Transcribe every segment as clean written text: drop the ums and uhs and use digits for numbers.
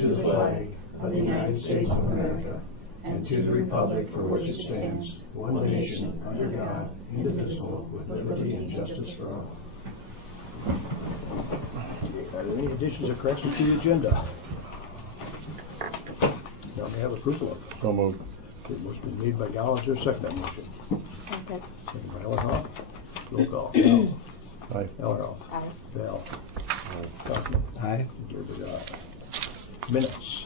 to the flag of the United States of America and to the republic for which it stands, one nation, under God, indivisible, with liberty and justice for all. Are there any additions or corrections to the agenda? Now we have approval of it. So moved. Okay, motion been made by Gall. Is there a second to that motion? Second. Second by Ellerhoff. Roll call. Gall. Aye. Ellerhoff. Aye. Bell. Kaufman. Aye. Gerber, aye. Minutes.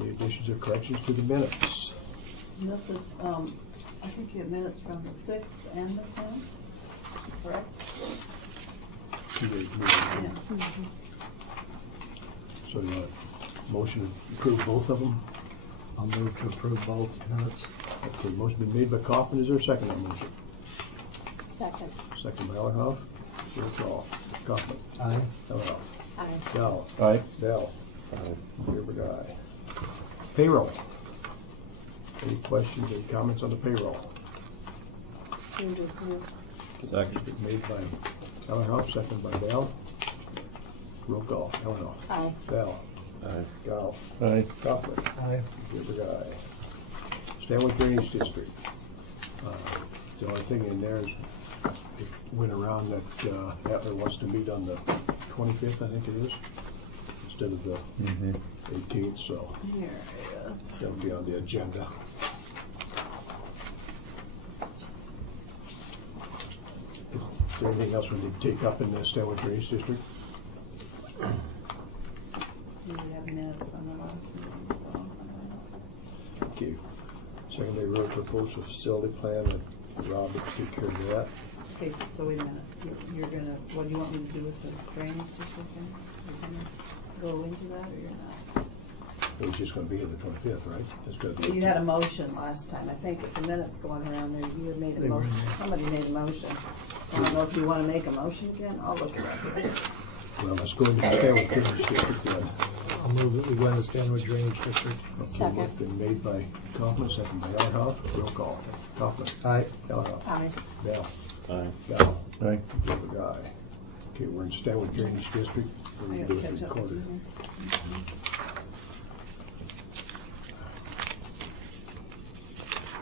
Any additions or corrections to the minutes? And this is, I think you have minutes from the 6th and the 10th, correct? Yeah. So you want a motion to approve both of them? I'll move to approve both minutes. Okay, motion been made by Kaufman. Is there a second on motion? Second. Second by Ellerhoff. Roll call. Kaufman. Aye. Ellerhoff. Aye. Gall. Aye. Bell. Aye. Gerber, aye. Payroll. Any questions, any comments on the payroll? Move to approve. Second. Made by Ellerhoff, second by Bell. Roll call. Ellerhoff. Aye. Bell. Aye. Gall. Aye. Kaufman. Aye. Gerber, aye. Stanwood Drainage District. The only thing in there is it went around that Atler wants to meet on the 25th, I think it is, instead of the 18th, so Here it is. that'll be on the agenda. Is there anything else we need to take up in the Stanwood Drainage District? We have minutes from the last meeting, so. Okay. Secondary road proposed facility plan, and Rob will take care of that. Okay, so wait a minute. You're gonna, what do you want me to do with the drainage district then? You're gonna go into that or you're not? It was just gonna be on the 25th, right? It's gonna be. You had a motion last time. I think with the minutes going around there, you had made a motion. Somebody made a motion. I don't know if you want to make a motion, Ken. I'll look it up here. Well, let's go into the Stanwood Drainage District then. I'll move that we go into Stanwood Drainage District. Okay, Second. motion been made by Kaufman, second by Ellerhoff. Roll call. Kaufman. Aye. Ellerhoff. Aye. Bell. Aye. Gall. Aye. Gerber, aye. Okay, we're in Stanwood Drainage District. We're I gonna gotta do it catch up. recorded.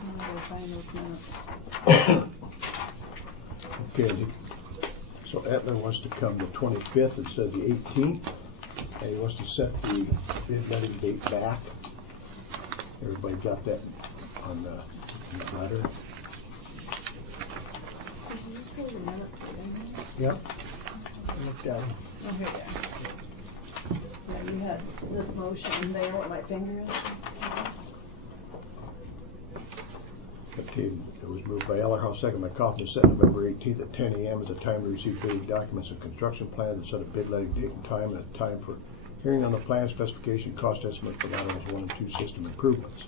I'm gonna go find those minutes. Okay, so Atler wants to come the 25th instead of the 18th, and he wants to set the bid letting date back. Everybody got that on the letter? Did you say the minutes were in there? Yep. I looked at them. Oh, here they are. Yeah, you had this motion there, what my finger is. Okay, it was moved by Ellerhoff, second by Kaufman, to set November 18th at 10 a.m. as a time to receive bidding documents and construction plans, and set a bid letting date and time, and a time for hearing on the plan specification, cost estimate for laterals 1 and 2 system improvements.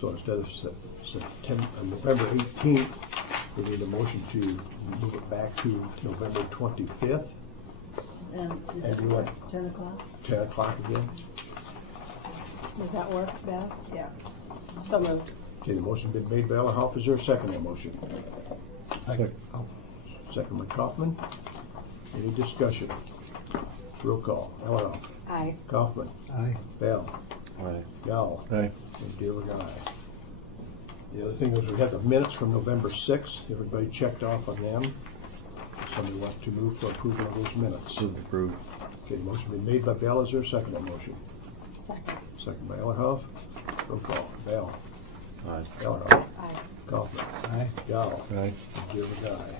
So instead of November 18th, we need a motion to move it back to November 25th, And And it's you want- 10 o'clock? 10 o'clock again. Does that work, Beth? Yeah. So moved. Okay, the motion been made by Ellerhoff. Is there a second on that motion? Second. Oh. Second by Kaufman. Any discussion? Roll call. Ellerhoff. Aye. Kaufman. Aye. Bell. Aye. Gall. Aye. And Gerber, aye. The other thing was we had the minutes from November 6th. Everybody checked off on them. Somebody want to move for approval of those minutes? Move approved. Okay, the motion been made by Bell. Is there a second on motion? Second. Second by Ellerhoff. Roll call. Bell. Aye. Ellerhoff. Aye. Kaufman. Aye. Gall. Aye. And Gerber, aye.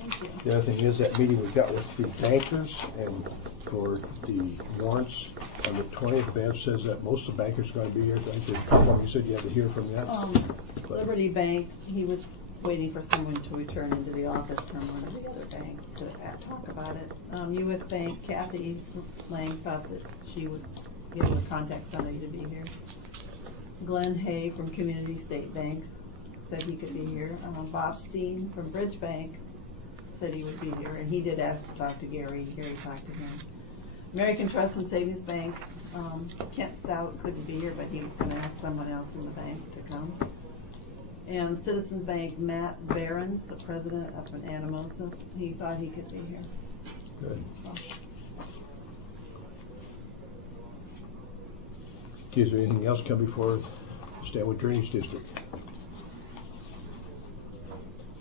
Thank you. The other thing is that meeting we got with the bankers and for the warrants on the 20th. Bev says that most of the bankers are going to be here. I think there's a couple of you said you had to hear from that. But- Liberty Bank, he was waiting for someone to return into the office from one of the other banks to talk about it. U.S. Bank, Kathy Lang thought that she would be able to contact somebody to be here. Glenn Hay from Community State Bank said he could be here. Bob Steen from Bridge Bank said he would be here, and he did ask to talk to Gary. Gary talked to him. American Trust and Savings Bank, Kent Stout couldn't be here, but he was going to ask someone else in the bank to come. And Citizens Bank, Matt Behrens, the president up in Anamosa, he thought he could be here. Good. So, Okay, is there anything else come before Stanwood Drainage District?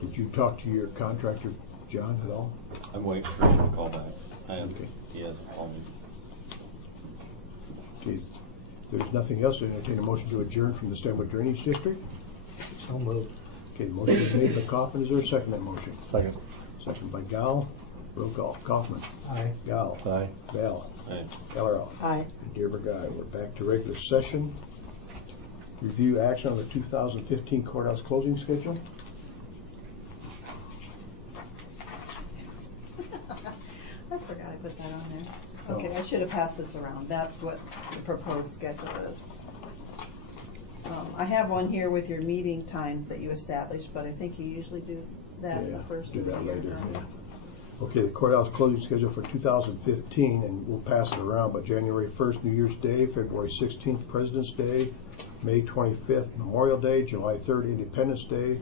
Did you talk to your contractor, John, at all? I'm waiting for him to call back. Okay. He hasn't called me. Okay, if there's nothing else, I entertain a motion to adjourn from the Stanwood Drainage District. So moved. Okay, motion is made by Kaufman. Is there a second to that motion? Second. Second by Gal. Roll call. Kaufman. Aye. Gal. Aye. Val. Aye. Elleroth. Aye. And Dearborn Guy. We're back to regular session. Review action on the 2015 courthouse closing schedule. I forgot I put that on there. Okay, I should have passed this around. That's what the proposed schedule is. I have one here with your meeting times that you established, but I think you usually do that in the first. Do that of the later. year. Yeah. Okay, the courthouse closing schedule for 2015, and we'll pass it around, but January 1st, New Year's Day, February 16th, President's Day, May 25th, Memorial Day, July 3rd, Independence Day,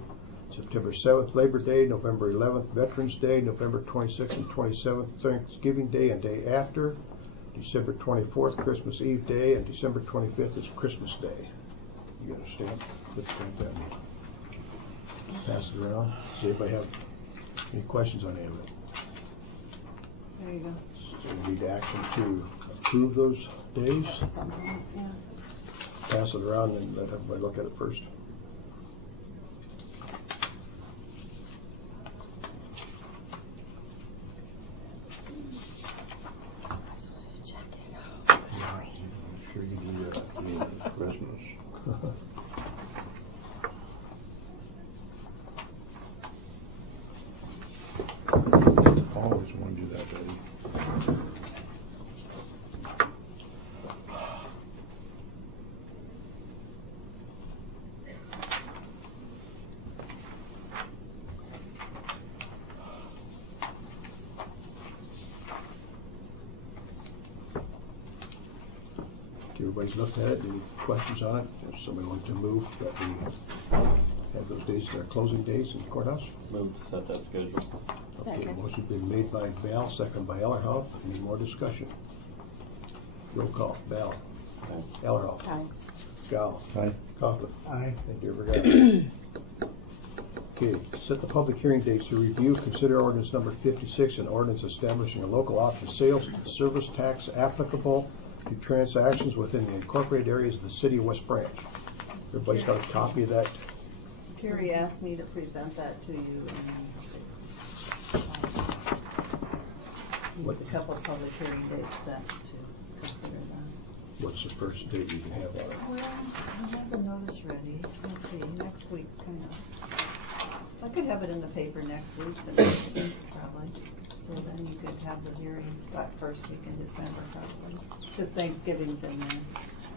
September 7th, Labor Day, November 11th, Veterans Day, November 26th and 27th, Thanksgiving Day and day after, December 24th, Christmas Eve Day, and December 25th is Christmas Day. You got a stamp? Let's stamp that. Pass it around. Does anybody have any questions on any of it? There you go. So we need action to approve those days. Something, yeah. Pass it around and let everybody look at it first. I'm sure you do Christmas. Always want to do that, Betty. Everybody's looked at it. Any questions on it? If somebody wants to move that we have those days, their closing days in the courthouse? Move to set that schedule. Okay, Second. motion's been made by Val, second by Ellerhoff. Any more discussion? Roll call. Val. Aye. Ellerhoff. Aye. Gal. Aye. Kaufman. Aye. And Dearborn. Okay, set the public hearing dates to review, consider ordinance number 56, an ordinance establishing a local option sales service tax applicable to transactions within the incorporated areas of the city of West Branch. Everybody's got a copy of that? Carrie asked me to present that to you, and with a couple of public hearing dates set to consider that. What's the first date you can have on it? Well, I have the notice ready. Let's see, next week's kind of, I could have it in the paper next week, the 19th probably. So then you could have the hearing start first week in December probably. Because Thanksgiving's in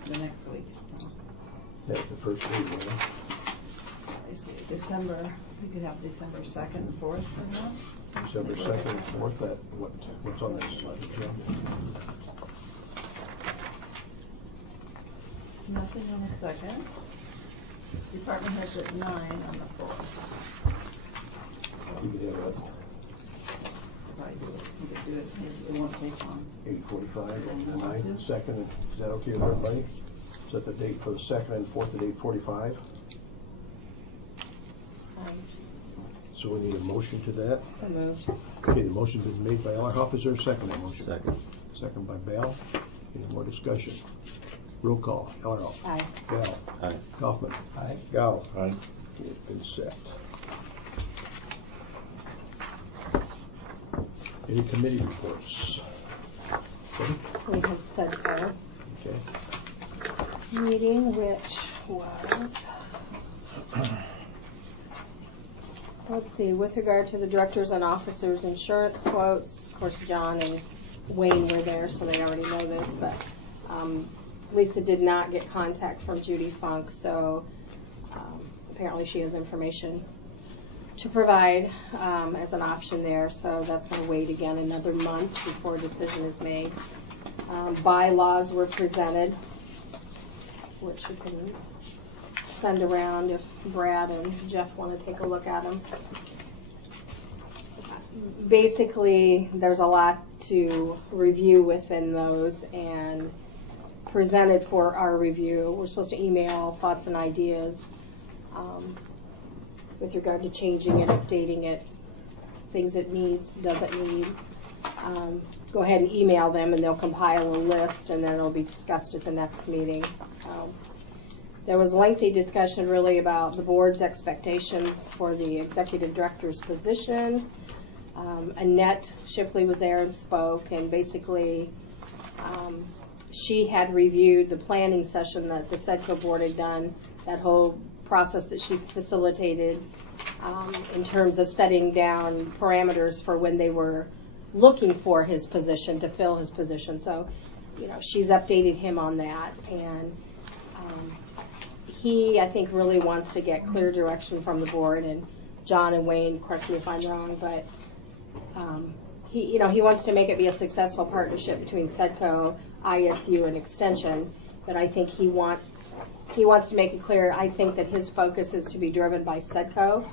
the next week, so. That's the first date, you know? I see, December, we could have December 2nd and 4th perhaps. December 2nd and 4th, that, what's on this? Nothing on the 2nd. Department heads at 9 on the 4th. You could have that Probably do it, you could do it, it won't take long. 8:45 and the And 9th, 2nd, is that okay with everybody? Set the date for the 2nd and 4th at 8:45. So we need a motion to that. So moved. Okay, the motion's been made by Ellerhoff. Is there a second to that motion? Second. Second by Bell. Any more discussion? Roll call. Ellerhoff. Aye. Bell. Aye. Kaufman. Aye. Gal. Aye. It's been set. Any committee reports? Okay. We have said so. Okay. Meeting, which was, let's see, with regard to the directors and officers insurance quotes, of course, John and Wayne were there, so they already know this, but Lisa did not get contact from Judy Funk, so apparently she has information to provide as an option there, so that's going to wait again another month before a decision is made. Bylaws were presented, which you can send around if Brad and Jeff want to take a look at them. Basically, there's a lot to review within those, and presented for our review. We're supposed to email thoughts and ideas with regard to changing it, updating it, things it needs, doesn't need. Go ahead and email them, and they'll compile a list, and then it'll be discussed at the next meeting. There was a lengthy discussion really about the board's expectations for the executive director's position. Annette Shipley was there and spoke, and basically she had reviewed the planning session that the SEDCO board had done, that whole process that she facilitated in terms of setting down parameters for when they were looking for his position, to fill his position. So, she's updated him on that, and he, I think, really wants to get clear direction from the board, and John and Wayne, correct me if I'm wrong, but he wants to make it be a successful partnership between SEDCO, ISU, and Extension. But I think he wants to make it clear. I think that his focus is to be driven by SEDCO.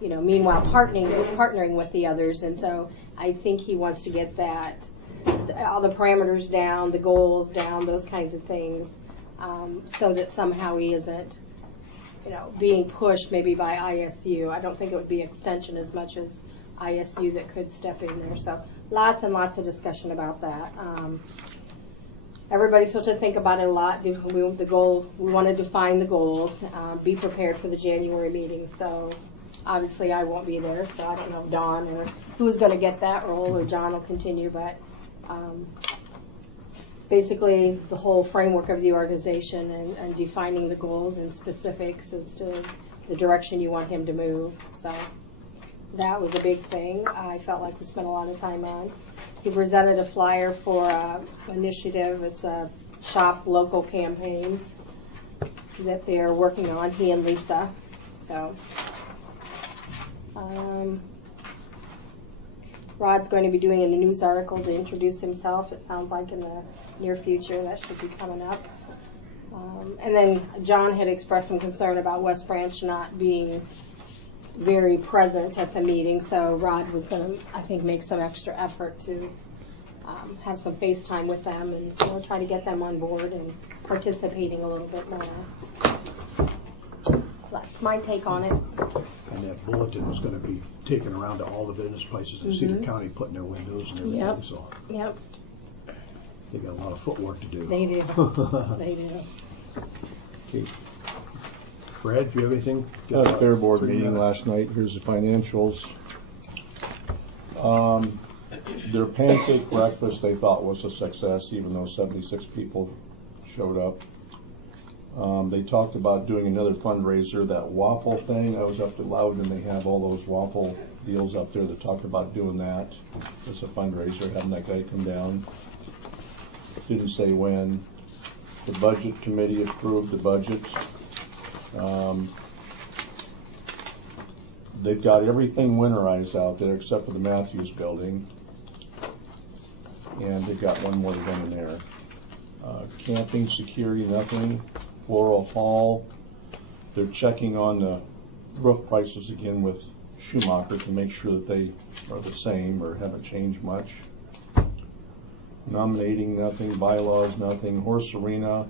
Meanwhile partnering with the others, and so I think he wants to get that all the parameters down, the goals down, those kinds of things, so that somehow he isn't, being pushed maybe by ISU. I don't think it would be Extension as much as ISU that could step in there. So lots and lots of discussion about that. Everybody's supposed to think about it a lot. We want to define the goals, be prepared for the January meeting. So obviously I won't be there, so I don't know Dawn or who's going to get that role, or John will continue, but basically the whole framework of the organization and defining the goals and specifics as to the direction you want him to move. So that was a big thing. I felt like we spent a lot of time on. He presented a flyer for an initiative. It's a Shop Local campaign that they're working on, he and Lisa. So Rod's going to be doing a news article to introduce himself, it sounds like, in the near future. That should be coming up. And then John had expressed some concern about West Branch not being very present at the meeting, so Rod was going to, I think, make some extra effort to have some FaceTime with them and try to get them on board and participating a little bit more. That's my take on it. And that bulletin was going to be taken around to all the business places in Cedar County, putting their windows and everything. Yep. So Yep. they got a lot of footwork to do. They do. They do. Okay. Brad, do you have anything? Had a fair board meeting last night. Here's the financials. Their pancake breakfast they thought was a success, even though 76 people showed up. They talked about doing another fundraiser, that waffle thing. I was up to Loudon and they have all those waffle deals up there. They talked about doing that as a fundraiser, having that guy come down. Didn't say when. The budget committee approved the budget. They've got everything winterized out there except for the Matthews building. And they've got one more to go in there. Camping, security, nothing. Floral Hall, they're checking on the roof prices again with Schumacher to make sure that they are the same or haven't changed much. Nominating, nothing. Bylaws, nothing. Horse Arena,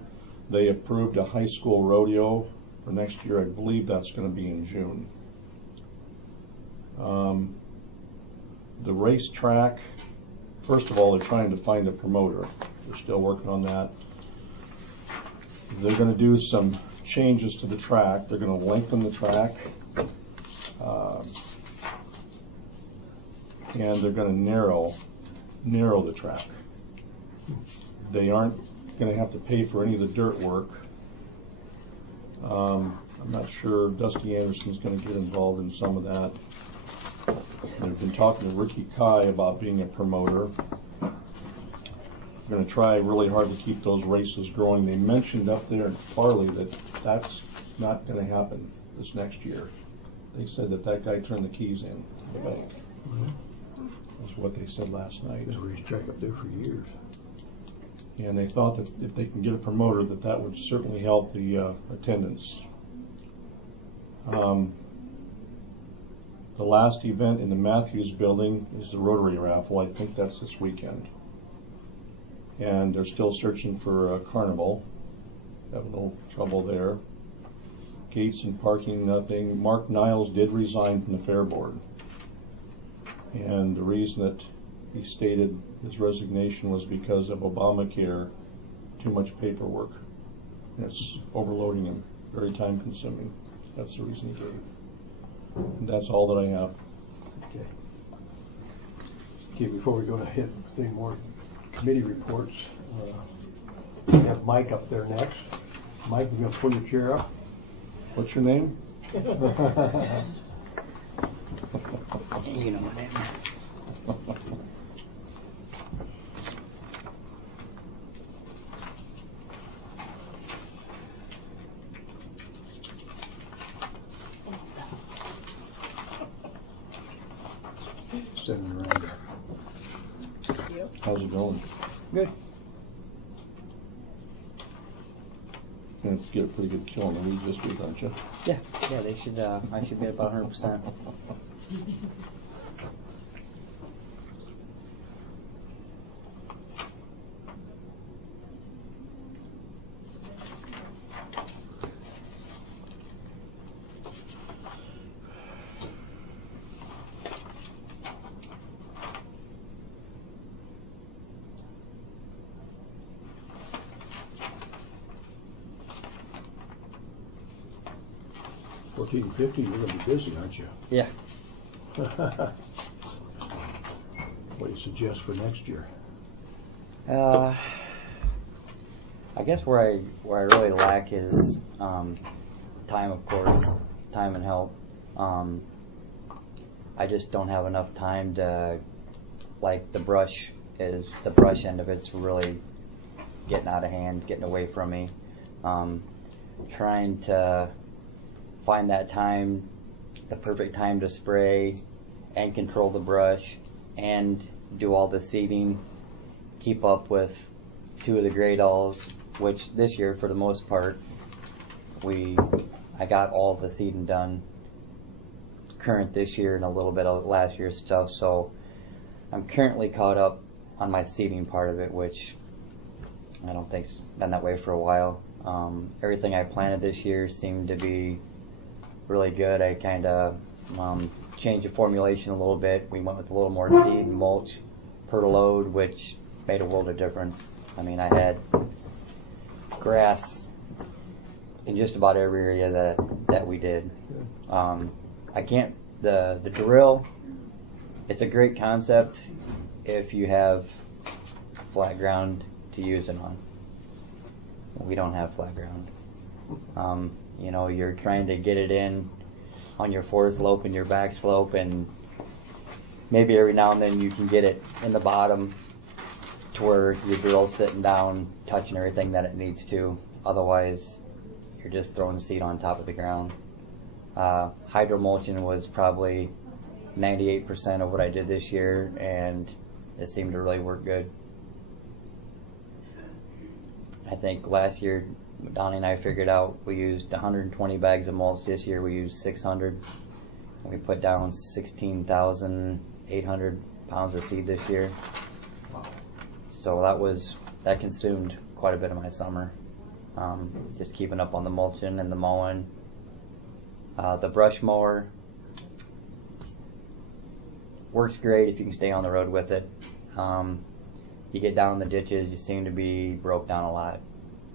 they approved a high school rodeo for next year. I believe that's going to be in June. The racetrack, first of all, they're trying to find a promoter. They're still working on that. They're going to do some changes to the track. They're going to lengthen the track. And they're going to narrow the track. They aren't going to have to pay for any of the dirt work. I'm not sure Dusty Anderson's going to get involved in some of that. They've been talking to Ricky Kai about being a promoter. We're going to try really hard to keep those races growing. They mentioned up there in Farley that that's not going to happen this next year. They said that guy turned the keys in to the bank. That's what they said last night. There's a racetrack up there for years. And they thought that if they can get a promoter, that would certainly help the attendance. The last event in the Matthews building is the Rotary raffle. I think that's this weekend. and they're still searching for a Carnival. Have no trouble there. Gates and parking, nothing. Mark Niles did resign from the Fair Board, and the reason that he stated his resignation was because of Obamacare, too much paperwork. And it's overloading him, very time consuming. That's the reason he gave. And that's all that I have. Okay. Okay, before we go to hit any more committee reports, we have Mike up there next. Mike, you gonna pull your chair up? What's your name? You know what that meant. Sitting around there. How's it going? Good. Gonna get a pretty good kill on the weeds this week, aren't you? Yeah, they should, I should be at about 100%. $14 and $15, you're gonna be busy, aren't you? Yeah. What do you suggest for next year? I guess where I really lack is time, of course, time and help. I just don't have enough time to, like, the brush end of it's really getting out of hand, getting away from me. Trying to find that time, the perfect time to spray and control the brush and do all the seeding, keep up with 2 of the gray dolls, which this year for the most part I got all the seeding done current this year and a little bit of last year's stuff, so I'm currently caught up on my seeding part of it, which I don't think's been that way for a while. Everything I planted this year seemed to be really good. I kind of changed the formulation a little bit. We went with a little more seed and mulch per load, which made a world of difference. I mean, I had grass in just about every area that we did. The drill, it's a great concept if you have flat ground to use it on. We don't have flat ground. You're trying to get it in on your forward slope and your back slope, and maybe every now and then you can get it in the bottom to where your drill's sitting down, touching everything that it needs to. Otherwise, you're just throwing seed on top of the ground. Hydro mulching was probably 98% of what I did this year, and it seemed to really work good. I think last year, Donnie and I figured out we used 120 bags of mulch. This year we used 600. And we put down 16,800 pounds of seed this year. So that consumed quite a bit of my summer. Just keeping up on the mulching and the mowing. The brush mower works great if you can stay on the road with it. You get down in the ditches, you seem to be broke down a lot.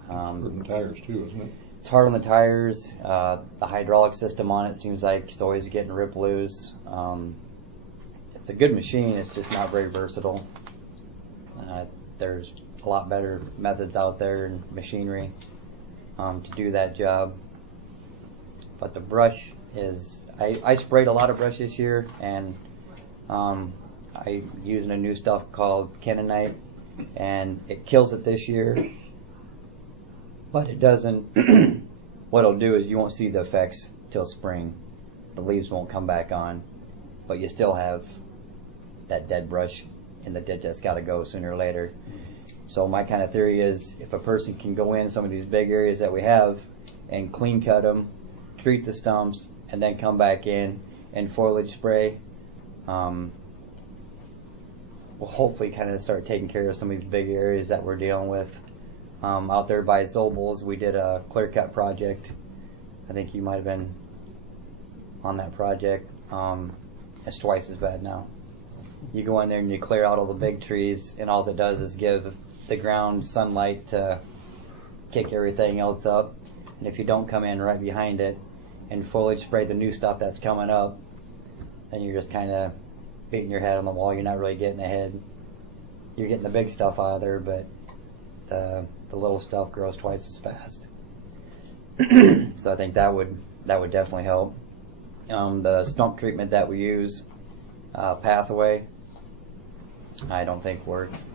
Hard on the tires too, isn't it? It's hard on the tires. The hydraulic system on it seems like it's always getting ripped loose. It's a good machine, it's just not very versatile. There's a lot better methods out there and machinery to do that job. But the brush I sprayed a lot of brush this year, and I'm using a new stuff called Kenonite, and it kills it this year, but it doesn't. What it'll do is you won't see the effects till spring. The leaves won't come back on, but you still have that dead brush in the ditch that's got to go sooner or later. So my kind of theory is, if a person can go in some of these big areas that we have and clean cut them, treat the stumps, and then come back in and foliage spray, will hopefully kind of start taking care of some of these big areas that we're dealing with. Out there by Zobel's, we did a clear cut project. I think you might have been on that project. It's twice as bad now. You go in there and you clear out all the big trees, and all it does is give the ground sunlight to kick everything else up. And if you don't come in right behind it and foliage spray the new stuff that's coming up, then you're just kind of beating your head on the wall. You're not really getting ahead. You're getting the big stuff out of there, but the little stuff grows twice as fast. So I think that would definitely help. The stump treatment that we use, Pathway, I don't think works.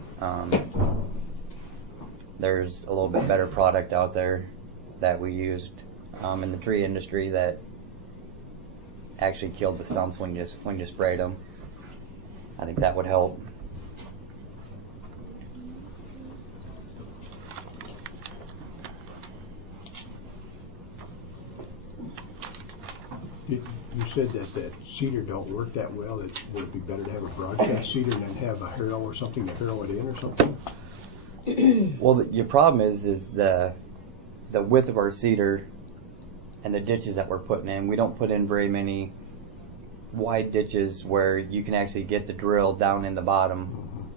There's a little bit better product out there that we used in the tree industry that actually killed the stumps when you sprayed them. I think that would help. You said that Cedar don't work that well. Would it be better to have a broadcast Cedar than have a harrow or something to harrow it in or something? Well, your problem is the width of our cedar and the ditches that we're putting in. We don't put in very many wide ditches where you can actually get the drill down in the bottom.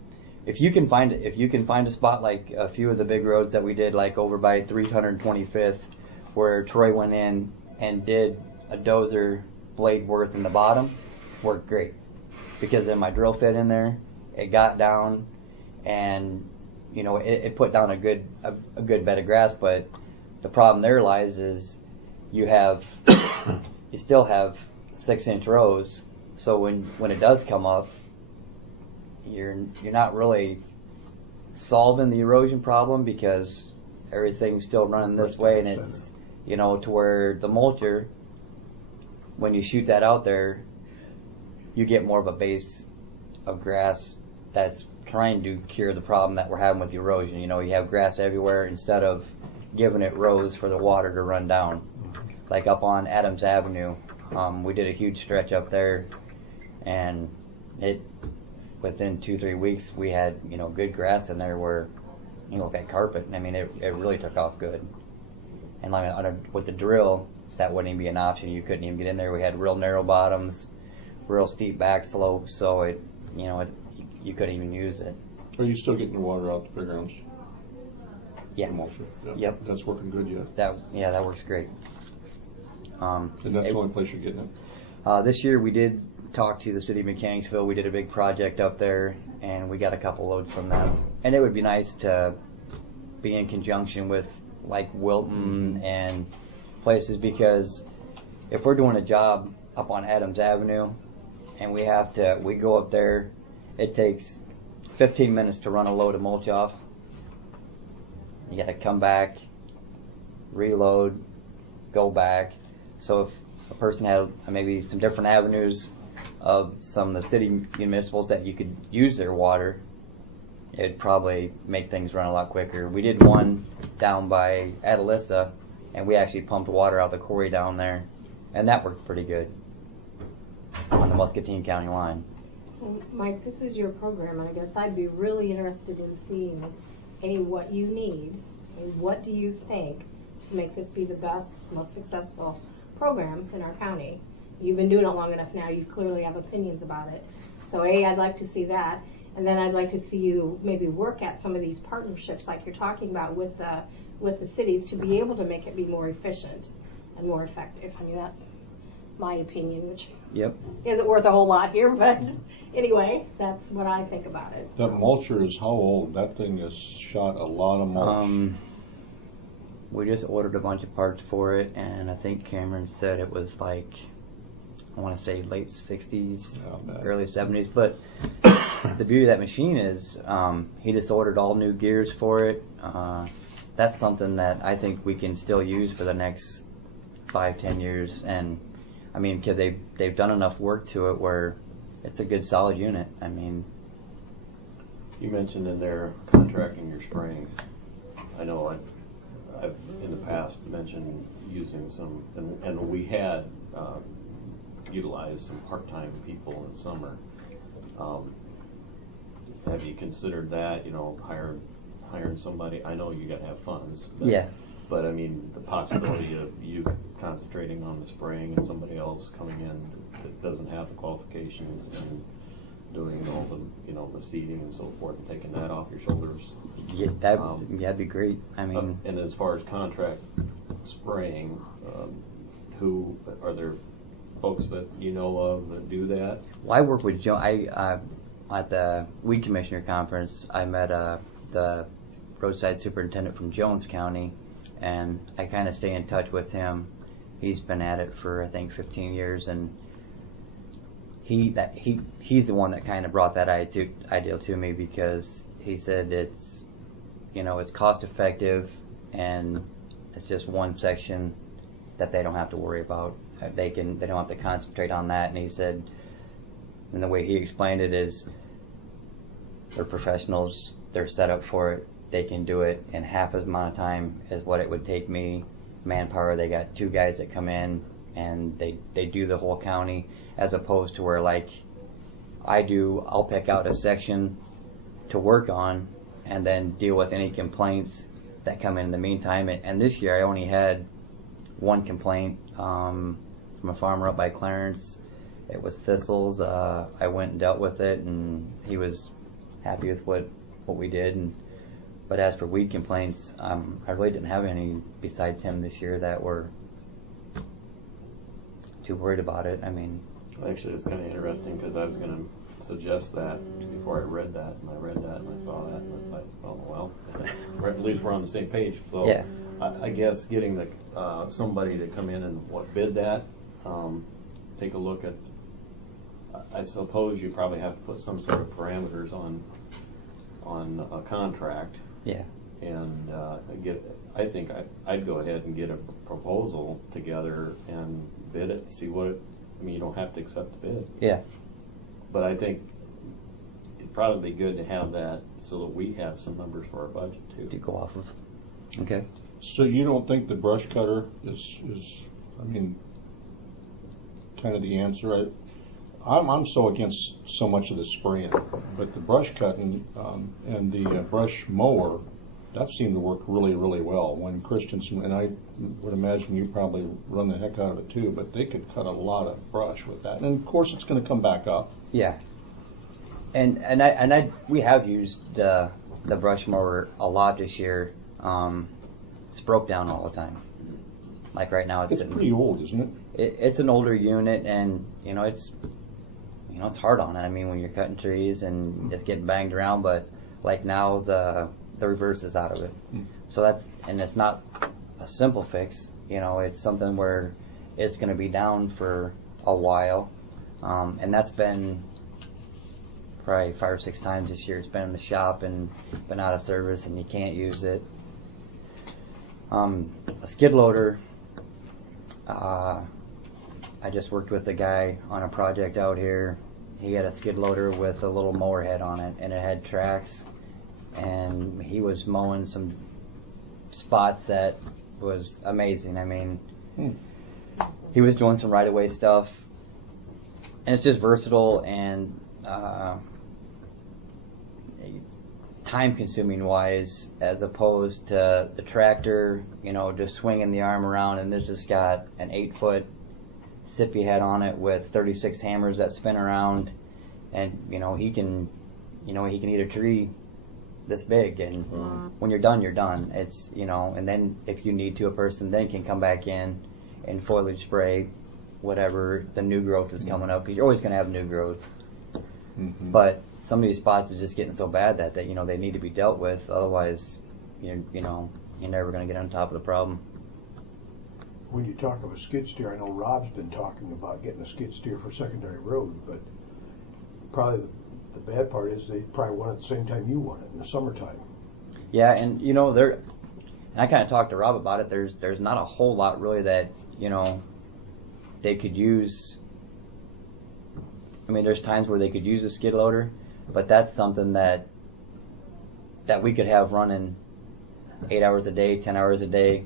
If you can find a spot like a few of the big roads that we did, like over by 325th, where Troy went in and did a dozer blade worth in the bottom, worked great, because then my drill fit in there, it got down, and it put down a good bed of grass. But the problem there lies is you still have 6-inch rows, so when it does come up, you're not really solving the erosion problem, because everything's still running this way, and it's to where the mulcher, when you shoot that out there, you get more of a base of grass that's trying to cure the problem that we're having with erosion. You have grass everywhere instead of giving it rows for the water to run down. Like up on Adams Avenue, we did a huge stretch up there, and within 2-3 weeks we had good grass in there where like carpet. I mean, it really took off good. And with the drill, that wouldn't even be an option. You couldn't even get in there. We had real narrow bottoms, real steep back slopes, so you couldn't even use it. Are you still getting your water out the fairgrounds? Yeah. Yep. That's working good yet? That works great. And that's the only place you're getting it? This year we did talk to the city of Mechanicsville. We did a big project up there, and we got a couple loads from them. And it would be nice to be in conjunction with like Wilton and places, because if we're doing a job up on Adams Avenue and we go up there, it takes 15 minutes to run a load of mulch off. You got to come back, reload, go back. So if a person had maybe some different avenues of some of the city municipals that you could use their water, it'd probably make things run a lot quicker. We did one down by Atalissa, and we actually pumped water out the quarry down there, and that worked pretty good on the Muscatine County line. Mike, this is your program, and I guess I'd be really interested in seeing what you need, and what do you think to make this be the best, most successful program in our county. You've been doing it long enough now, you clearly have opinions about it. So I'd like to see that, and then I'd like to see you maybe work at some of these partnerships like you're talking about with the cities to be able to make it be more efficient and more effective. I mean, that's my opinion, which isn't worth a whole lot here, but anyway, that's what I think about it. That mulcher is how old? That thing has shot a lot of mulch. We just ordered a bunch of parts for it, and I think Cameron said it was like, I want to say late 60s, early 70s. But the beauty of that machine is he just ordered all new gears for it. That's something that I think we can still use for the next 5-10 years. And I mean, because they've done enough work to it where it's a good solid unit. I mean, you mentioned in there contracting your spraying. I know I've in the past mentioned using some, and we had utilized some part-time people in summer. have you considered that, hiring somebody? I know you gotta have funds. But, Yeah. But I mean, the possibility of you concentrating on the spraying and somebody else coming in that doesn't have the qualifications and doing all the seeding and so forth, and taking that off your shoulders. Yeah, that'd be great. I mean, And as far as contract spraying, who are there folks that you know of that do that? well, I work with Joe. At the weed commissioner conference, I met the roadside superintendent from Jones County, and I kind of stay in touch with him. He's been at it for I think 15 years, and he's the one that kind of brought that idea to me, because he said it's cost effective, and it's just one section that they don't have to worry about. They don't have to concentrate on that. And he said, and the way he explained it is, they're professionals, they're set up for it, they can do it in half as amount of time as what it would take me. Manpower, they got 2 guys that come in and they do the whole county, as opposed to where like I'll pick out a section to work on and then deal with any complaints that come in the meantime. And this year I only had 1 complaint from a farmer up by Clarence. It was thistles. I went and dealt with it, and he was happy with what we did. But as for weed complaints, I really didn't have any besides him this year that were too worried about it. I mean, Actually, it's kind of interesting, because I was going to suggest that before I read that, and I saw that, and I thought, well, at least we're on the same page. So yeah. I guess getting somebody to come in and bid that, take a look at. I suppose you probably have to put some sort of parameters on a contract. Yeah. And I think I'd go ahead and get a proposal together and bid it. See what you don't have to accept the bid. Yeah. But I think it'd probably be good to have that so that we have some numbers for our budget too. To go off of. Okay. So you don't think the brush cutter is kind of the answer? I'm so against so much of the spraying, but the brush cutting and the brush mower, that seemed to work really, really well. When Christensen, and I would imagine you probably run the heck out of it too, but they could cut a lot of brush with that. And of course it's going to come back up. Yeah. And we have used the brush mower a lot this year. It's broke down all the time. Like right now, it's pretty old, isn't it? It's an older unit, and it's hard on it. I mean, when you're cutting trees and it's getting banged around, but like now the reverse is out of it. So it's not a simple fix. It's something where it's going to be down for a while, and that's been probably 5 or 6 times this year. It's been in the shop and been out of service, and you can't use it. A skid loader. I just worked with a guy on a project out here. He had a skid loader with a little mower head on it, and it had tracks, and he was mowing some spots that was amazing. I mean, he was doing some right-of-way stuff, and it's just versatile and time-consuming wise, as opposed to the tractor, just swinging the arm around, and this has got an 8-foot sippy head on it with 36 hammers that spin around, and he can eat a tree this big, and when you're done, you're done. It's and then if you need to, a person then can come back in and foliage spray whatever the new growth is coming up, because you're always going to have new growth. But some of these spots are just getting so bad that they need to be dealt with. Otherwise, you're never going to get on top of the problem. When you talk of a skid steer, I know Rob's been talking about getting a skid steer for secondary road, but probably the bad part is they probably want it at the same time you want it, in the summertime. Yeah, and and I kind of talked to Rob about it. There's not a whole lot really that they could use. I mean, there's times where they could use a skid loader, but that's something that we could have running 8 hours a day, 10 hours a day,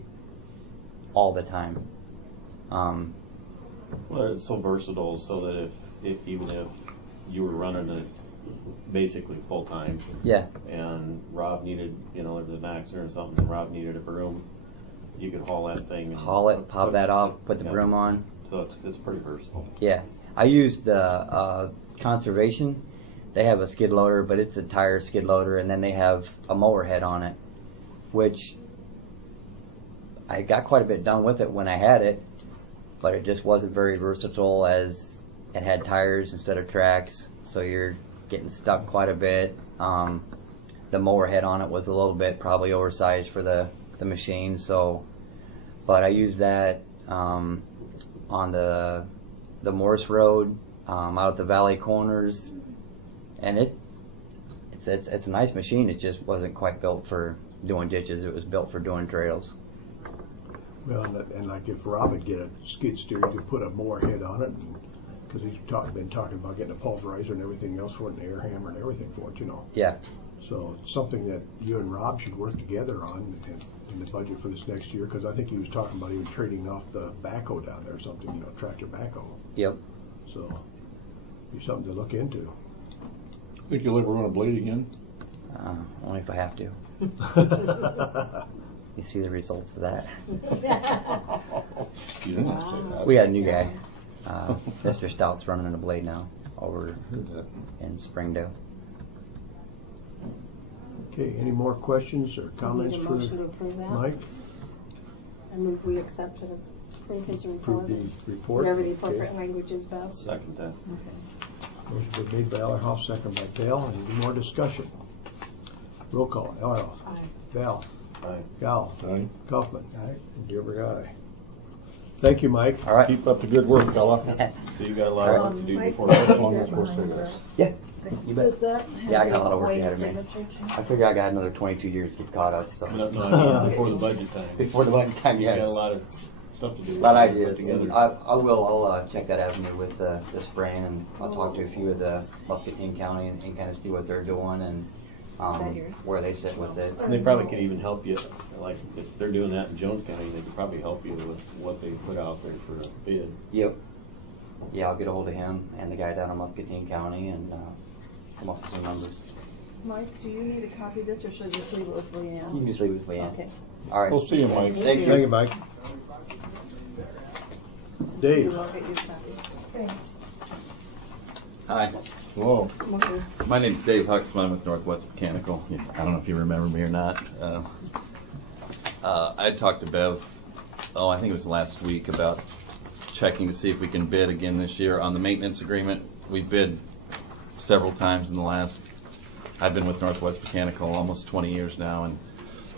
all the time. Well, it's so versatile, so that if even if you were running basically full-time. Yeah. And Rob needed, there was an accident or something, and Rob needed a broom, you could haul that thing. And Haul it, pop that off, put the yeah. broom on. So it's pretty versatile. Yeah. I used Conservation. They have a skid loader, but it's a tire skid loader, and then they have a mower head on it, which I got quite a bit done with it when I had it, but it just wasn't very versatile as it had tires instead of tracks, so you're getting stuck quite a bit. The mower head on it was a little bit probably oversized for the machine, but I used that on the Morse Road, out at the Valley Corners, and it's a nice machine. It just wasn't quite built for doing ditches. It was built for doing trails. Well, and like if Rob would get a skid steer, you could put a mower head on it, because he's been talking about getting a pulverizer and everything else for it, and air hammer and everything for it, Yeah. So it's something that you and Rob should work together on in the budget for this next year, because I think he was talking about even trading off the backhoe down there or something, tractor backhoe. Yep. So, be something to look into. Think you'll ever run a blade again? Only if I have to. You see the results of that. You didn't say that. We got a new guy. Mr. Stout's running a blade now over in Springdale. Okay, any more questions or comments Need a for motion to approve that? Mike? I move we accept and approve his Approve report. the report? Whatever the Okay. appropriate language is best. Second that. Okay. Motion been made by Ellerhoff, second by Dale. Any more discussion? Roll call. Ellerhoff. Aye. Val. Aye. Gal. Aye. Kaufman. Aye. And Gilbert, aye. Thank you, Mike. All right. Keep up the good work, fella. So you got a lot of work to do Mike, before right that. long here as we're behind still there. us. Yeah. You bet. Does that Yeah, I got a have lot of work Wayne's ahead of me. signature too? I figure I got another 22 years to get caught up. So No, I mean, before the budget time. before the budget time, You got a yes. lot of stuff to do. A lot of Put ideas. together. I will. I'll check that avenue with the spraying, and I'll talk to a few of the Muscatine County and kind of see what they're doing and where they sit with it. And they probably could even help you, like if they're doing that in Jones County, they could probably help you with what they put out there for a bid. Yep. Yeah, I'll get a hold of him and the guy down in Muscatine County and come up with some numbers. Mike, do you need a copy of this, or should I just leave it with You Leanne? can just leave it with me. Okay. All right. We'll see you, Mike. Thank you. Thank you, Mike. Dave. I'll get you a copy. Thanks. Hi, Whoa. my name's Dave Huxman. I'm with Northwest Mechanical. I don't know if you remember me or not. I had talked to Bev, I think it was last week, about checking to see if we can bid again this year on the maintenance agreement. We bid several times in the last, I've been with Northwest Mechanical almost 20 years now, and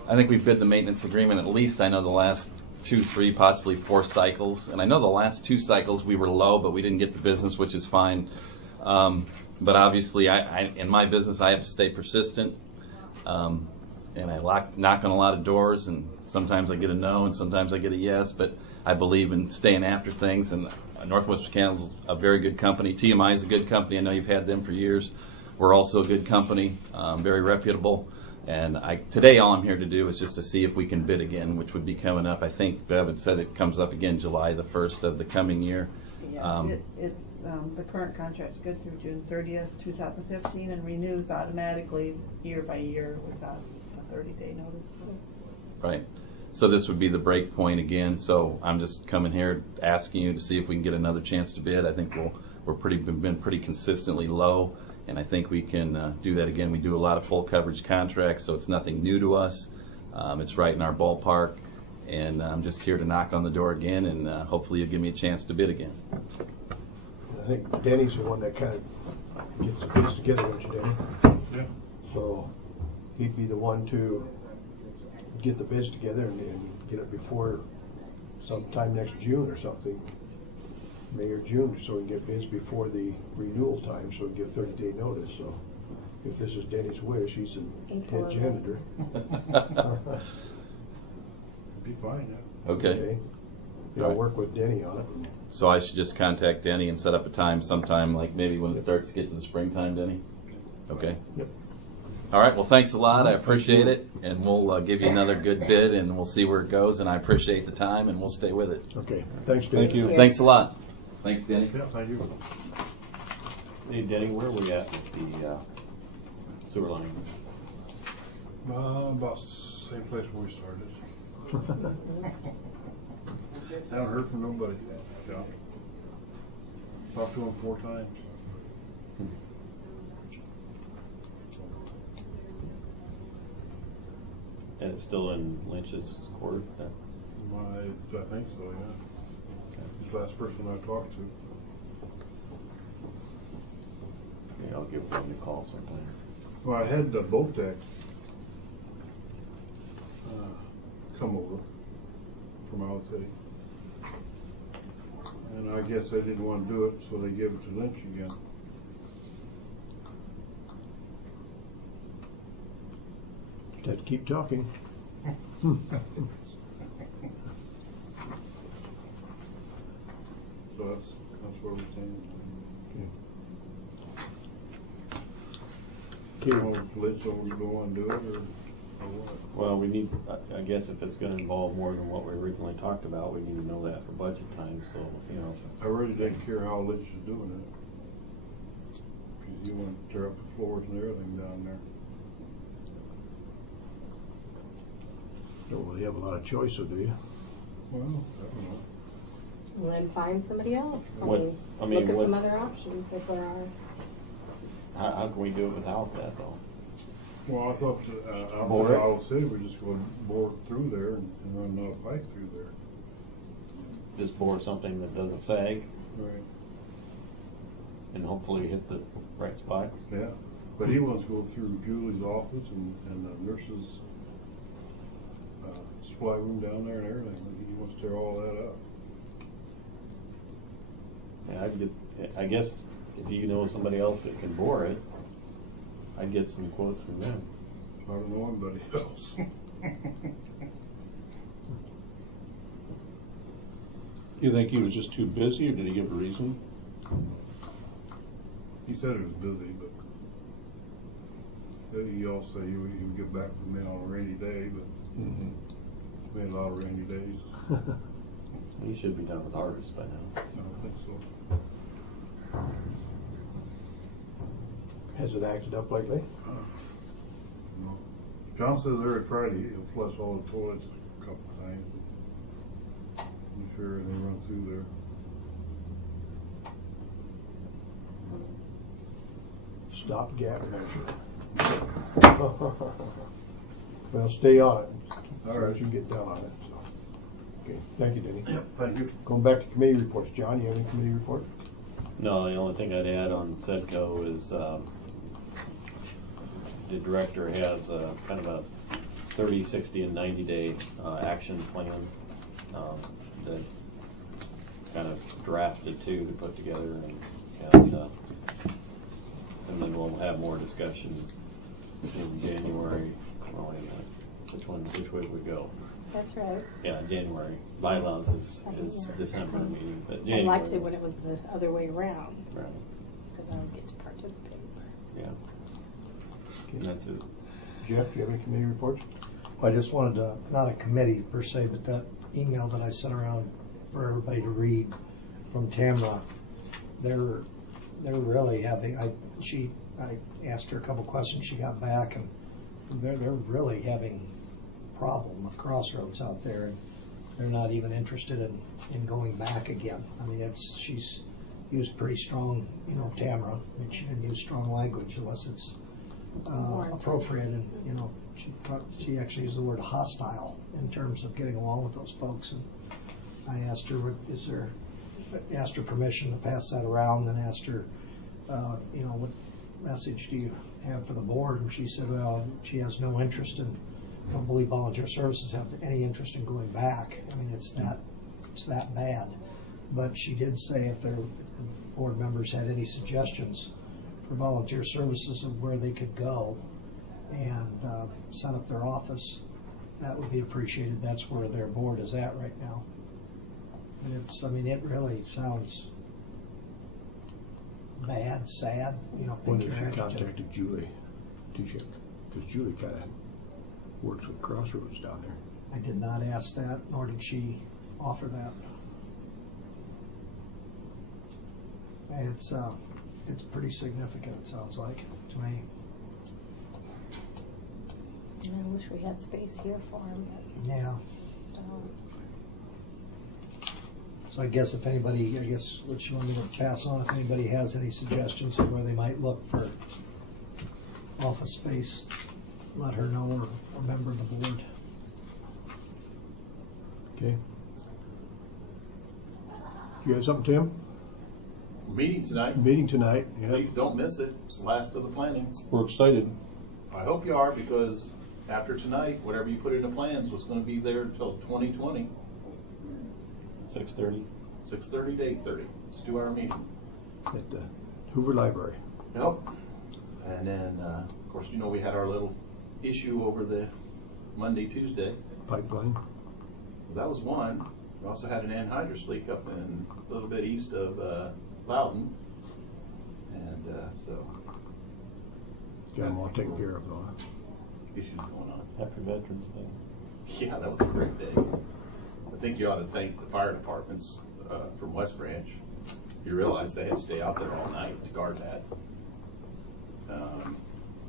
I think we bid the maintenance agreement at least, I know, the last 2, 3, possibly 4 cycles. And I know the last 2 cycles we were low, but we didn't get the business, which is fine. But obviously, I in my business, I have to stay persistent. And I knock on a lot of doors, and sometimes I get a no, and sometimes I get a yes. But I believe in staying after things, and Northwest Mechanical is a very good company. TMI is a good company. I know you've had them for years. We're also a good company, very reputable. And today all I'm here to do is just to see if we can bid again, which would be coming up. I think Bev had said it comes up again July the 1st of the coming year. Yes, it's, the current contract's good through June 30th, 2015, and renews automatically year by year without a 30-day notice. Right. So this would be the break point again. So I'm just coming here asking you to see if we can get another chance to bid. I think we've been pretty consistently low, and I think we can do that again. We do a lot of full coverage contracts, so it's nothing new to us. It's right in our ballpark, and I'm just here to knock on the door again, and hopefully you'll give me a chance to bid again. I think Denny's the one that kind of gets the bids together, don't you, Denny? Yeah. So he'd be the one to get the bids together and get it before sometime next June or something, May or June, so we can get bids before the renewal time, so we can give 30-day notice. So if this is Denny's wish, he's the head janitor. Be fine, yeah. Okay. I'll All right. work with Denny on it. So I should just contact Denny and set up a time sometime, like maybe when it starts to get to the springtime, Denny? Okay. Yep. All right, well, thanks a lot. I appreciate it, and we'll give you another good bid, and we'll see where it goes, and I appreciate the time, and we'll stay with it. Okay. Thanks, Denny. Thank you. Thanks a lot. Thanks, Denny. Yeah, thank you. Hey, Denny, where are we at with the sewer line? About the same place where we started. Haven't heard from nobody. Yeah. Talked to him 4 times. And it's still in Lynch's court? I think so, yeah. He's the last person I talked to. Okay, I'll give him a call sometime. Well, I had the boat deck come over from out of city. And I guess they didn't want to do it, so they gave it to Lynch again. Let's keep talking. So that's where we stand. Okay. If Lynch will go and do it, or what? Well, we need, I guess if it's gonna involve more than what we originally talked about, we need to know that for budget time, so, you know. I really didn't care how Lynch is doing it. 'Cause you want to tear up the floors and everything down there. Don't really have a lot of choice, so do you? Well, I don't know. And then find somebody else. What- Look at some other options if there are. How can we do it without that, though? Well, I thought Bore it? I would say we just go bore it through there and run another pipe through there. Just bore something that doesn't sag Right. and hopefully hit the right spot? Yeah. But he wants to go through Julie's office and the nurse's supply room down there and everything. He wants to tear all that up. Yeah, I guess if you know somebody else that can bore it, I'd get some quotes from them. I don't know anybody else. You think he was just too busy, or did he give a reason? He said he was busy, but he also said he would get back with me on a rainy day, but we had a lot of rainy days. You should be done with harvest by now. I don't think so. Has it acted up lately? No. John says every Friday he'll flush all the toilets a couple times. Make sure they run through there. Stopgap measure. Well, stay on it. All right. You can get down on it. So. Okay, thank you, Denny. Thank you. Going back to committee reports. John, you have any committee report? No, the only thing I'd add on Sedco is the director has kind of a 30, 60, and 90-day action plan that kind of drafted to put together, and then we'll have more discussion in January. Oh, wait a minute. Which way would we go? That's right. Yeah, January. Bylaws is December meeting, but January. I'd like to when it was the other way around, Right. because I would get to participate. Yeah. Okay. And that's it. Jeff, do you have any committee reports? I just wanted to, not a committee per se, but that email that I sent around for everybody to read from Tamra, they're really having, I asked her a couple questions, she got back, and they're really having a problem with Crossroads out there, and they're not even interested in going back again. I mean, she's used pretty strong, Tamra, I mean, she didn't use strong language unless it's appropriate, and she actually used the word hostile in terms of getting along with those folks. And I asked her, asked her permission to pass that around, then asked her, what message do you have for the board? And she said, well, she has no interest in, I don't believe volunteer services have any interest in going back. I mean, it's that bad. But she did say if the board members had any suggestions for volunteer services of where they could go and set up their office, that would be appreciated. That's where their board is at right now. And it really sounds bad, sad, When pick did your she adjective. contacted Julie? Because Julie kind of works with Crossroads down there. I did not ask that, nor did she offer that. It's it's pretty significant, it sounds like, to me. I wish we had space here for him, but Yeah. still. So I guess if anybody, what you want me to pass on, if anybody has any suggestions of where they might look for office space, let her know, or a member of the board. Okay. You got something, Tim? Meeting tonight. Meeting tonight, yeah. Please don't miss it. It's the last of the planning. We're excited. I hope you are, because after tonight, whatever you put into plans was going to be there until 2020. 6:30. 6:30 to 8:30. It's a 2-hour meeting. At the Hoover Library. Yep. And then, of course, you know, we had our little issue over the Monday, Tuesday. Pipeline. That was one. We also had an anhydrous leak up in a little bit east of Loudon. And so. Got them all taken care of, though. Issues going on. After Veterans Day. Yeah, that was a great day. I think you ought to thank the fire departments from West Branch. You realize they had to stay out there all night to guard that.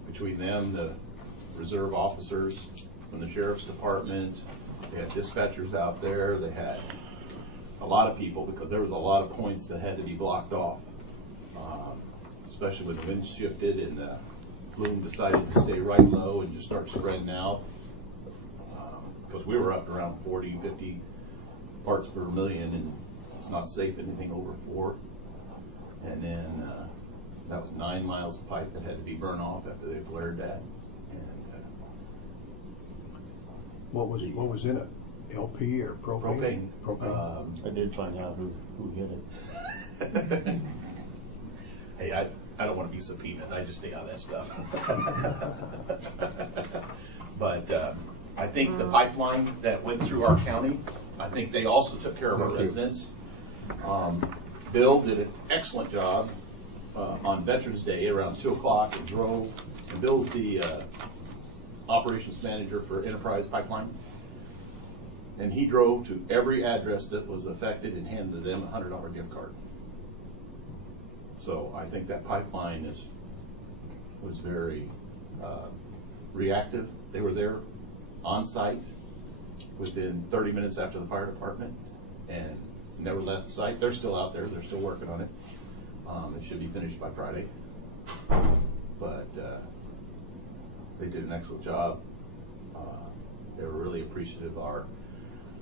Between them, the reserve officers from the sheriff's department, they had dispatchers out there, they had a lot of people, because there was a lot of points that had to be blocked off, especially when the wind shifted and the plume decided to stay right low and just start spreading out. Because we were up around 40, 50 parts per million, and it's not safe anything over 4. And then that was 9 miles of pipe that had to be burned off after they flared that. And What was in it? LP or propane? propane. I did find out who hit it. Hey, I don't want to be subpoenaed. I just stay out of that stuff. But I think the pipeline that went through our county, I think they also took care of our residents. Bill did an excellent job on Veterans Day around 2 o'clock and drove. And Bill's the operations manager for Enterprise Pipeline. And he drove to every address that was affected and handed them a $100 gift card. So I think that pipeline was very reactive. They were there on site within 30 minutes after the fire department and never left site. They're still out there. They're still working on it. It should be finished by Friday. But they did an excellent job. They were really appreciative of our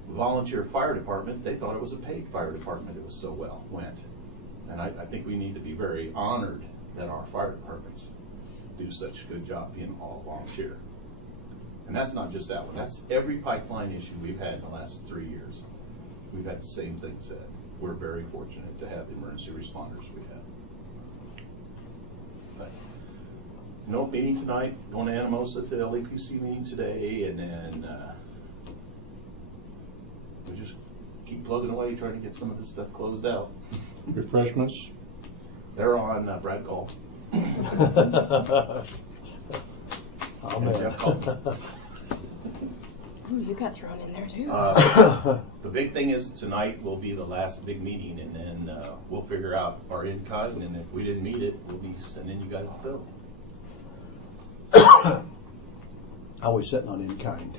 volunteer fire department. They thought it was a paid fire department. It was so well went. And I think we need to be very honored that our fire departments do such a good job being all volunteer. And that's not just that one. That's every pipeline issue we've had in the last 3 years. We've had the same thing said. We're very fortunate to have the emergency responders we have. But no meeting tonight. Going to Anamosa to the LEPC meeting today, and then we just keep plugging away, trying to get some of this stuff closed out. Refreshments? They're on Brad Call. Ooh, you got thrown in there too. The big thing is tonight will be the last big meeting, and then we'll figure out our in-kind, and if we didn't meet it, we'll be sending you guys the bill. How we sitting on in-kind?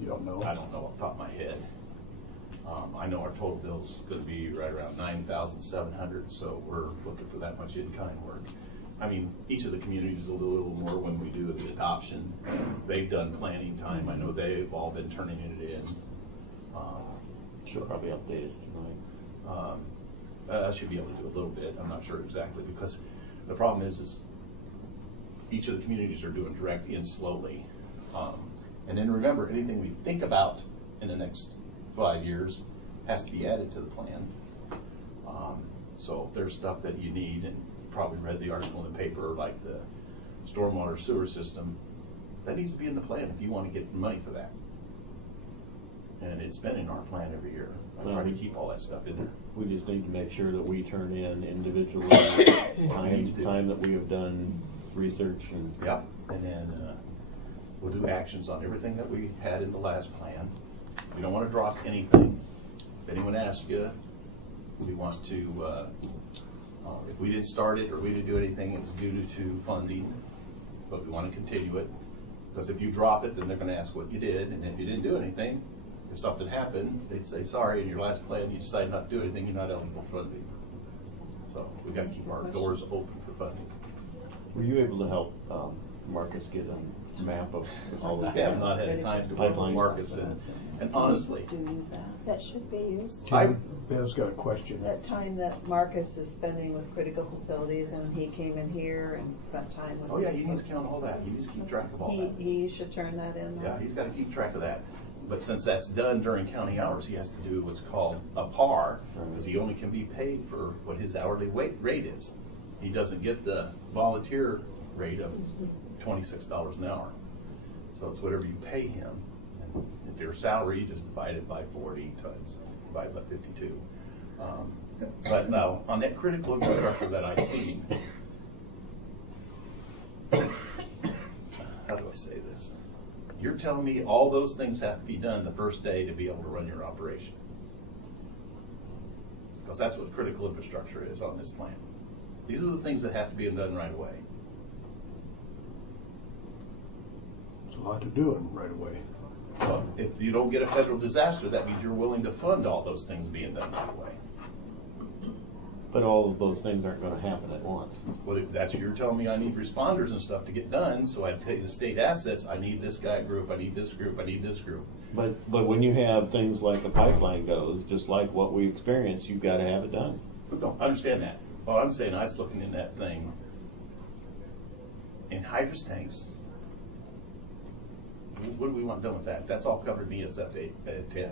You don't know? I don't know off the top of my head. I know our total bill's going to be right around $9,700, so we're looking for that much in-kind work. I mean, each of the communities will do a little more when we do the adoption. They've done planning time. I know they've all been turning it in. She'll probably update us tonight. I should be able to do a little bit. I'm not sure exactly, because the problem is each of the communities are doing direct in slowly. And then remember, anything we think about in the next 5 years has to be added to the plan. So if there's stuff that you need, and probably read the article in the paper, like the stormwater sewer system, that needs to be in the plan if you want to get money for that. And it's been in our plan every year. I try to keep all that stuff in there. We just need to make sure that we turn in individually time that we have done research and. Yep. And then we'll do actions on everything that we had in the last plan. We don't want to drop anything. If anyone asks you, we want to If we didn't start it or we didn't do anything, it was due to funding, but we want to continue it. Because if you drop it, then they're going to ask what you did, and if you didn't do anything, if something happened, they'd say, sorry, in your last plan, you decided not to do anything, you're not eligible for funding. So we've got to keep our doors open for funding. Were you able to help Marcus get a map of all the? I have not had time to work with Marcus, and honestly, Do use that. That should be used. Tim, Bev's got a question. That time that Marcus is spending with critical facilities, and he came in here and spent time with. oh yeah, he needs to count all that. He needs to keep track of all that. He should turn that in. Yeah, he's got to keep track of that. But since that's done during county hours, he has to do what's called a par, because he only can be paid for what his hourly rate is. He doesn't get the volunteer rate of $26 an hour. So it's whatever you pay him. And if your salary, you just divide it by 40 times, divide by 52. But now, on that critical infrastructure that I see, how do I say this? You're telling me all those things have to be done the first day to be able to run your operation. Because that's what critical infrastructure is on this plan. These are the things that have to be done right away. It's a lot to do it right away. Well, if you don't get a federal disaster, that means you're willing to fund all those things being done right away. But all of those things aren't going to happen at once. Well, if that's you're telling me I need responders and stuff to get done, so I take the state assets, I need this guy group, I need this group, I need this group. But when you have things like the pipeline goes, just like what we experienced, you've got to have it done. No, I understand that. All I'm saying, I was looking in that thing, in hydrous tanks, what do we want done with that? That's all covered in ESF 10.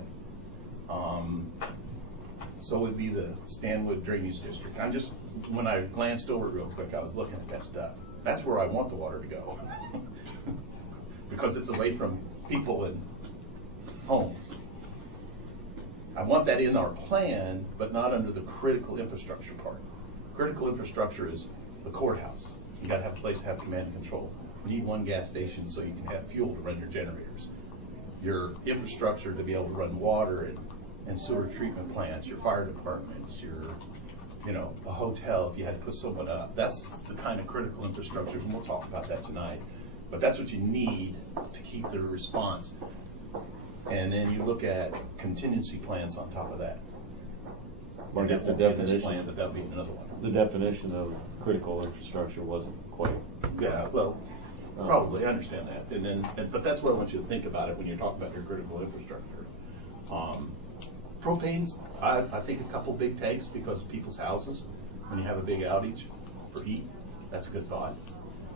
So would be the Stanwood Drainage District. When I glanced over it real quick, I was looking at that stuff. That's where I want the water to go. Because it's away from people and homes. I want that in our plan, but not under the critical infrastructure part. Critical infrastructure is the courthouse. You gotta have a place to have command and control. You need one gas station so you can have fuel to run your generators. Your infrastructure to be able to run water and sewer treatment plants, your fire departments, the hotel, if you had to put someone up. That's the kind of critical infrastructure, and we'll talk about that tonight. But that's what you need to keep the response. And then you look at contingency plans on top of that. Or That's the a definition definition. plan, but that'll be another one. The definition of critical infrastructure wasn't quite. Yeah, well, probably, I understand that. But that's what I want you to think about it when you're talking about your critical infrastructure. Propanes, I think a couple big tanks because of people's houses, when you have a big outage for heat, that's a good thought.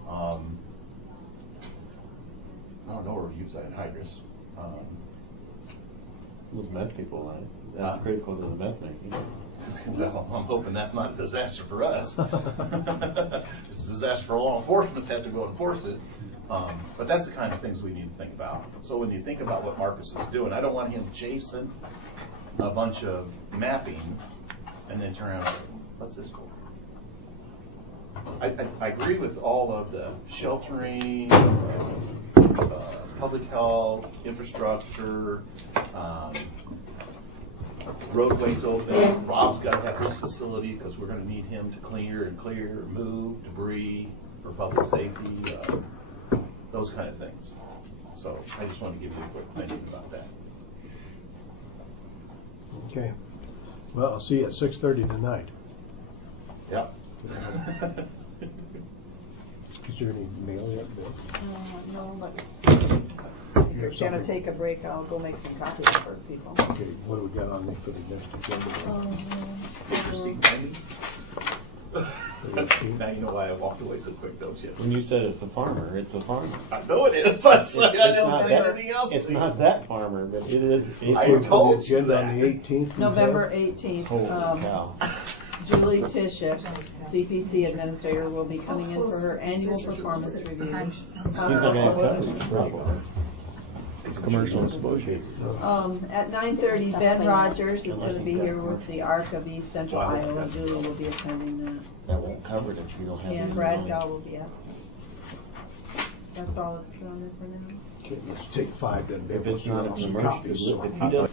I don't know where we use that in hydrous. Those meth people, right? That's critical to the meth making. Well, I'm hoping that's not a disaster for us. It's a disaster for law enforcement that has to go enforce it. But that's the kind of things we need to think about. So when you think about what Marcus is doing, I don't want him chasing a bunch of mapping and then turn around and say, what's this for? I agree with all of the sheltering, public health, infrastructure, roadways open. Rob's got to have his facility because we're going to need him to clear and move debris for public safety, those kind of things. So I just want to give you a quick mention about that. Okay. Well, I'll see you at 6:30 tonight. Yep. Is there any mail yet, Bill? No, but You if have you're gonna something? take a break, I'll go make some copies for people. Okay, what do we got on there for the next agenda? Interesting findings. Now you know why I walked away so quick, don't you? When you said it's a farmer, it's a farmer. I know it is. That's why I don't not say that- anything else. It's to you. not that farmer, but it is. I For told the agenda you on the that. 18th. we November have? 18th, Holy cow. Julie Tishik, CPC administrator, will be coming in for her annual performance review. She's not going to have coverage, probably. Commercial exposure. At 9:30, Ben Rogers is gonna be here with the ARC of East Central Iowa. Julie will be attending that. That won't cover it if you don't have. And any Brad money. Gow will be absent. That's all that's on there for now. Okay, let's take 5 then. If it's not an Some emergency, copies. if he does,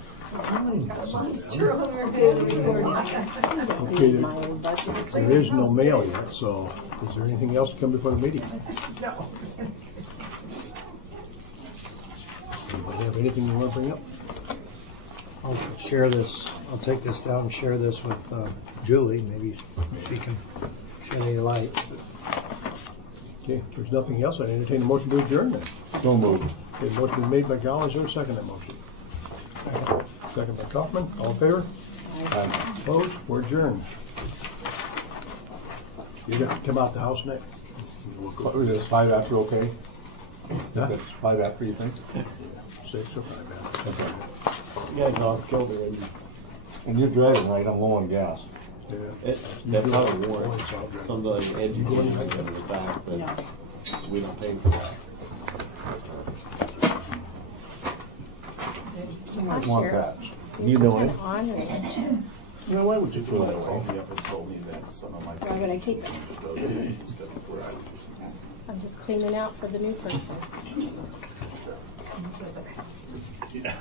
Okay, there is no mail yet, so is there anything else to come before the meeting? No. Anybody have anything you want to bring up? I'll share this, I'll take this down and share this with Julie, maybe she can shed any light. Okay, if there's nothing else, I entertain a motion to adjourn then. So moved. Okay, motion been made by Gall, is there a second that motion? Second by Kaufman, all in favor? Opposed, we're adjourned. You're gonna come out the house next? Is 5 after okay? Huh? That's 5 after, you think? 6 or 5, You guys all killed it. And you're driving right, I'm low on gas. yeah. that's how it works. Somebody educated me in the fact No. that we don't pay for that. I'll Want share. that? You know it. On and No, why would you Just when they called me up and told me that some of my. I'm gonna keep it. Those days and stuff were out. I'm just cleaning out for the new person. Yeah.